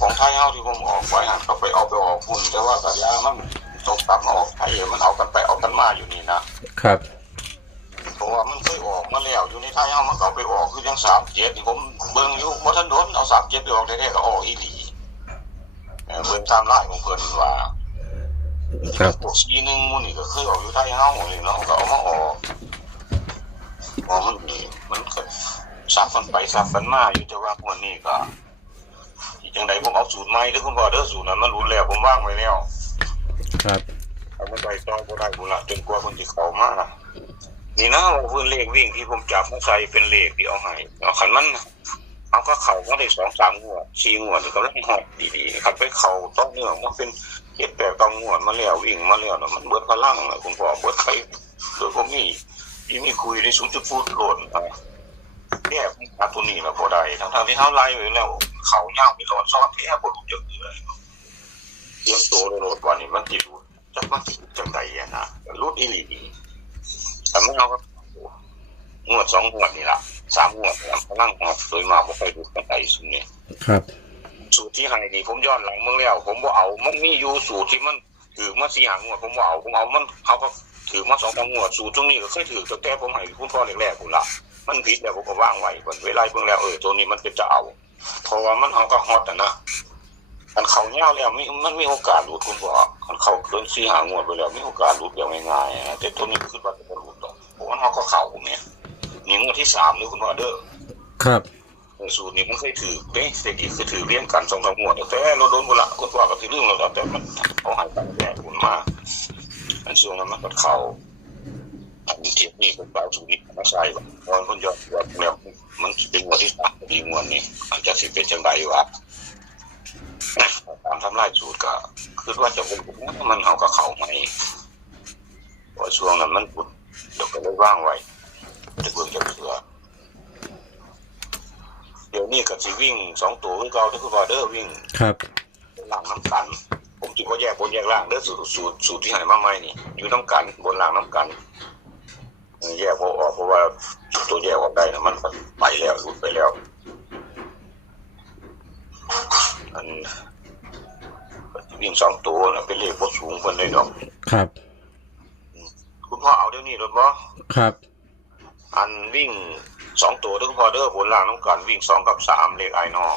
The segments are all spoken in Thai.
ของไทยเฮาที่ผมออกไว้หันก็ไปเอาไปออกพุ่นแต่ว่าสัญญามันตกกลับมาออกไทยมันเอากันไปเอากันมาอยู่นี่นะครับเพราะว่ามันเคยออกมาแล้วอยู่ในไทยเฮามันก็เอาไปออกคือยังสามเจ็ดนี่ผมเบิ่งอยู่บ่ทันโดนเอาสามเจ็ดไปออกแท้ๆก็ออกอีหลีเออเบิ่งตามไลน์ของเพิ่นว่าครับพวกซีหนึงหมู่นี่ก็เคยออกอยู่ไทยเฮานี่เนาะก็เอามาออกเพราะมันนี่มันก็สับกันไปสับกันมาอยู่แต่ว่าพวกนี้ก็ ที่จังไดผมเอาสูตรใหม่เด้อคุณพ่อเด้อสูตรนั้นมันรู้แล้วผมวางไว้แล้วครับเอามาใส่ต่อบ่ได้บุญละจนกว่าคนสิเข้ามานี่นะว่าเพิ่นเลขวิ่งที่ผมจับมาใส่เป็นเลขที่เอาให้เอาคันมันเอาก็เข้ามาได้สองสามงวดสี่งวดนี่ก็ลังฮอดดีๆคันไปเข้าต้องเนื่องมันเป็นเจ็ดแปดเก้างวดมาแล้ววิ่งมาแล้วน่ะมันเบิดพลังน่ะคุณพ่อเบิดใครโดยบ่มีที่มีคุยได้สูงจุดพูดโลดอะแก้ปัญหาตัวนี้แล้วบ่ได้ทั้งๆที่เฮาไล่ไว้แล้ว เขายาวไปรอดซ้อนแท้บ่รู้จักเลยเตรียมตัวเลยโลดว่านี่มันสิรู้จักมันสิจังไดอะนะรุดอีหลีแต่ไม่เอาก็งวดสองงวดนี่ล่ะสามงวดเนี่ยพลังฮอดโดยมากบ่ค่อยรู้กันไดซุมนี้ครับ สูตรที่ให้นี่ผมย้อนหลังเมืองแล้วผมบ่เอามันมีอยู่สูตรที่มันถือมาสี่หางวดผมบ่เอาผมเอามันเขาก็ถือมาสองสามงวดสูตรตรงนี้ก็เคยถือตั้งแต่ผมให้คุณพ่อแรกๆคุณละมันผิดแล้วผมก็วางไว้บนเวลาเบิ่งแล้วเออตัวนี้มันเป็นจะเอา เพราะว่ามันเอาก็ฮอตอะนะมันเขาเงาวแล้วมีมันมีโอกาสหลุดคุณพ่อมันเขาเกินสี่หางวดไปแล้วมีโอกาสหลุดอย่างง่ายๆนะแต่ตัวนี้คือว่าจะบ่หลุดหรอกเพราะว่าเขาก็เข่าเนี่ยนี่งวดที่สามนี่คุณพ่อเด้อครับสูตรนี้มันเคยถือเด้เศรษฐกิจเคยถือเรียนกันสองสามหัวดแต่เราโดนบุละคนว่าก็ถือเรื่องเราแต่มันเอาใหายไปแย่คุณมาอันช่วงนั้นมันก็เข้าอัน เทียบนี่เป็นเปล่าสูตรนี้มาใส่ว่าพอคนยอดยอดแล้วมันเป็นหัวที่สามดีงวดนี้อาจจะสิเป็นจังไรวะตามทำลายสูตรก็คือว่าจะเป็นมันเอากับเขาไหมพราะช่วงนั้นมันปุดเดี๋ยวก็เลยว่างไว้จะเบิ่งจะเถื่อเดี๋ยวนี้ก็สิวิ่งสองตัวคือเก่าที่คือว่าเด้อวิ่ง ครับหลังน้ำกัน ผมจึงก็แยกบนแยกล่างเด้อสูตรสูตรสูตรที่หายมาใหม่นี่ อยู่น้ำกันบนหล่างน้ำกัน แยกบ่ออกเพราะว่าตัวแยกออกได้นะมันไปแล้วหลุดไปแล้วอันก็สิวิ่งสองตัวนะเป็นเลขบสูงเพิ่นเลยดอก ครับ คุณพ่อเอาเดี๋ยวนี้รถบ่ครับ อันวิ่งสองตัวเด้อคุณพ่อเด้อบนล่างน้ำกันวิ่งสองกับสามเลขไอ้น้อง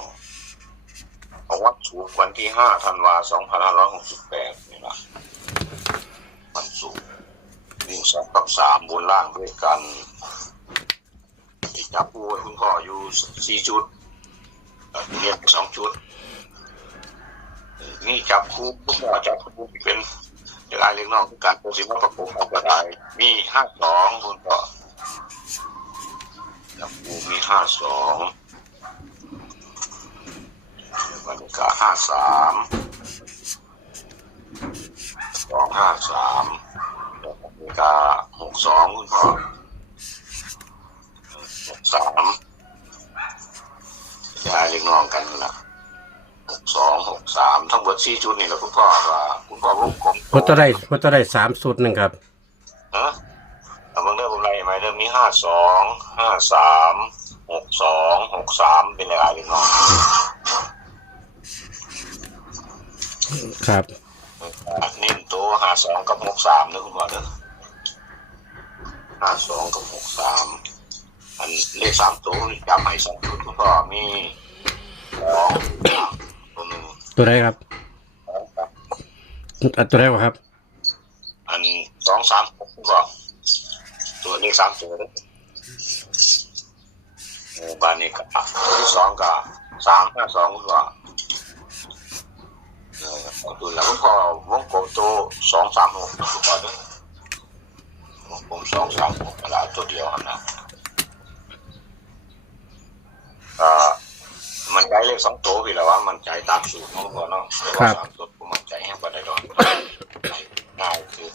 เอาวัดสูกร์วันที่ห้าธันวาสองพันห้าร้อยหกสิบแปดนี่นะวันศุกร์วิ่ง สองกับสามบนล่างด้วยกันจับปูคุณพ่ออยู่สี่จุดเอ่อเรียนสองจุด นี่จับคู่คุณพ่อจับคู่เป็นเด็กไอ้เล็กน้องการโปรสิมาประกบกันก็ได้มีห้าสองคุณพ่อจับคู่มีห้าสองวันนี้ก็ห้าสามสองห้าสาม ก็หกสองคุณพ่อหกสามยายเล็กน้องกันนะหกสองหกสามทั้งหมดสี่ชุดนี่แหละคุณพ่อว่าคุณพ่อวงกลมพอจะได้พอจะได้สามสุดหนึ่งครับเออเอาเบิ่งเรื่องอะไรไหมเริ่มมีห้าสองห้าสามหกสองหกสามเป็นอะไรเล็กน้องครับ นิ่มตัวห้าสองกับหกสามนะคุณพ่อเด้อ ห้าสองกับหกสามอันเลขสามตัวนี่จำให้สองตัวคุณพ่อมีสองตัวหนึ่งตัวไหนครับสองครับอะตัวไหนวะครับ อันสองสามหกคุณพ่อตัวเลขสามตัวเด้อเออบานนี้ก็ตัวที่สองก็สามห้าสองคุณพ่อเออเอาตัวแล้วคุณพ่อวงกลมตัวสองสามหกคุณพ่อเด้อ ผมสองสามหกแล้วตัวเดียวครับนะอ่ามันใจเลขสองตัวพี่แล้วว่ามันใจตามสูตรเนาะพ่อเนาะแต่ว่าสามตัวผมมันใจให้ปันได้ดอกง่ายคือ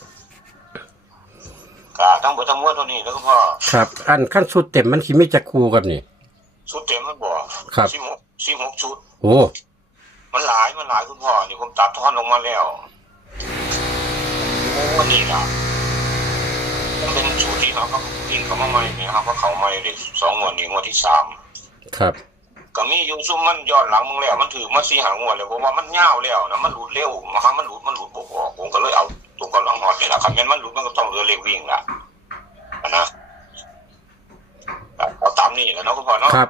กาทั้งหมดทั้งมวลเท่านี้แล้วก็พ่อครับ อันขั้นสุดเต็มมันคิมีจะคูกันนี่ชุดเต็มมันบอกครับสิบหกสิบหกชุด โอ้ มันหลายมันหลายคุณพ่อนี่ผมตัดทอนลงมาแล้ว โอ้นี่ล่ะมัน เป็นสูตรที่เขาก็กินเขามาใหม่เนี่ยครับก็เขาใหม่เด็กสองงวันนี้งวันที่สามครับก็มีอยู่ซุ่มมันย้อนหลังมึงแล้วมันถือมาสีหางวดเลยผมว่ามันยาวแล้วนะมันหลุดเร็วนะครับมันหลุดมันหลุดบ่พอผมก็เลยเอาตัวกำลังหอดนี่แหละครับแม่นมันหลุดมันก็ต้องเหลือเล็กวิ่งละนะเอาตามนี่แหล้วเนาะคุณพ่อเนาะครับ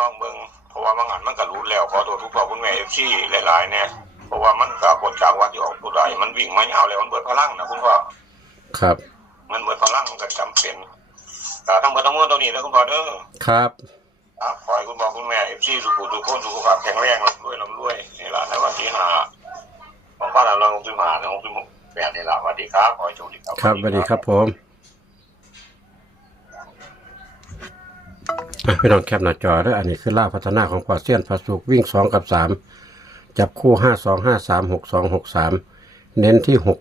ลองเบิ่งเพราะว่าบางอันมันก็รู้แล้วขอตัวทุกพ่อคุณแม่เอฟซีหลายๆเนี่ยเพราะว่ามันก็ผลจากวัดที่ออกตัวใดมันวิ่งมายาวแล้วมันเบิดพลังนะคุณพ่อครับ มันเบิดพลังมันก็จำเป็นแต่ทั้งหมดทั้งมวลตัวนี้นะคุณพ่อเด้อครับครับขอให้คุณพ่อคุณแม่เอฟซีสุขุทุกคนสุขภาพแข็งแรงร่ำรวยร่ำรวยนี่ล่ะในวันที่ห้าของบ้านเราลงทุนมาลงทุนแปดนี่ล่ะสวัสดีครับขอให้โชคดีครับครับสวัสดีครับผมอะพี่น้องแคปหน้าจอเด้ออันนี้คือล่าพัฒนาของพอเซียนพาสุกวิ่งสองกับสามจับคู่ห้าสองห้าสามหกสองหกสามเน้นที่หก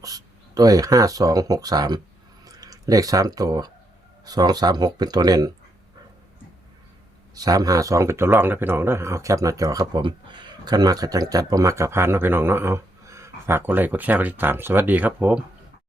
ด้วยห้าสองหกสาม เลขสามตัวสองสามหกเป็นตัวเน้นสามห้าสองเป็นตัวร่องนะพี่น้องนะเอาแคปหน้าจอครับผมขั้นมากระจังจัดประมากระพานนะพี่น้องเนาะเอาฝากกดไลค์กดแชร์กดติดตาม สวัสดีครับผม